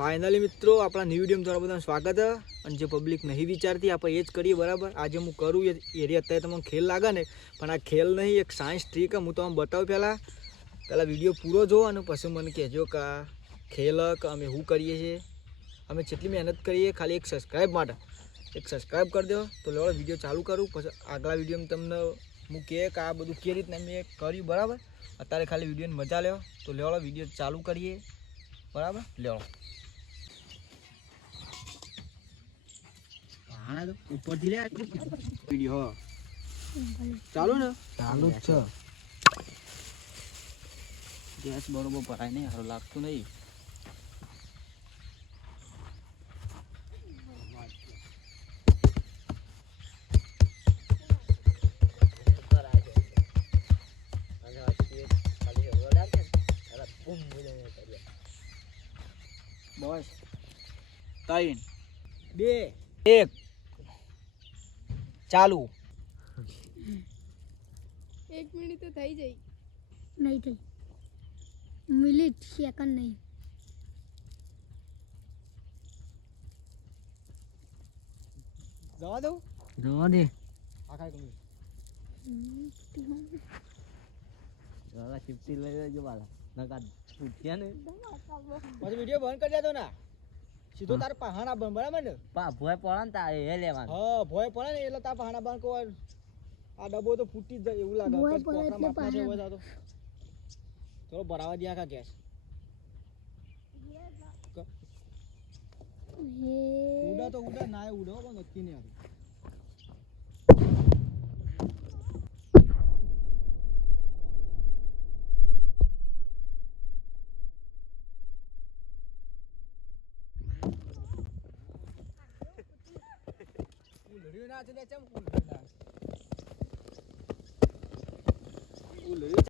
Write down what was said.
Finally મિત્રો, આપણા new video દ્વારા બધાનું સ્વાગત અને જે પબ્લિક નહીં વિચારતી, આપણે એ જ કરીએ, બરાબર? આજે હું કરું એ એરિયા અત્યારે તમને ખેલ લાગે ને, પણ આ ખેલ નહીં, એક સાયન્સ ટ્રીક હું તમને બતાવું પહેલાં. પહેલાં વીડિયો પૂરો જોવો અને પછી મને કહેજો કે ખેલ અમે શું કરીએ છીએ. અમે જેટલી મહેનત કરીએ, ખાલી એક સબસ્ક્રાઈબ માટે. એક સબસ્ક્રાઈબ કરી દો, તો લેવડો વીડિયો ચાલુ કરું, પછી આગલા વિડીયોમાં તમને હું કહે કે આ બધું કેવી રીતના મેં કર્યું, બરાબર? અત્યારે ખાલી વિડીયોની મજા લેવો તો લેવડો વીડિયો ચાલુ કરીએ. બરાબર? લેવો ઉપરથી લે વીડિયો ચાલુ ને? ચાલુ જ છે. ગેસ બરોબર ભરાય નહીં હારું લાગતું નહીં. બસ. ત્રણ. બે. એક. ચાલુ. એક મિનિટ તો થઈ જાય. નહીં થઈ. મિનિટ સેકન્ડ નહીં? જવા દઉં? જવા દે. આખા કમી જરા ચીપટી લઈ લેજો બાલા નકા ને. પછી વીડિયો બંધ કરી દેતો ના. સીધો તાર પહાણા બંધ બરાબર ને? પા ભોય પડે ને તારે એ લેવાનું. હા ભોય પડે ને એટલે તાર પહાણા બંધ કોઈ આ ડબ્બો તો ફૂટી જ જાય એવું લાગે. ભોય પડે એટલે પહાણા. તો. ચલો ભરાવા દે આખા ગેસ. હે. ઉડા તો ઉડા ના એ ઉડો પણ નક્કી નહીં આવતું ઉલડ્યું ના છે ને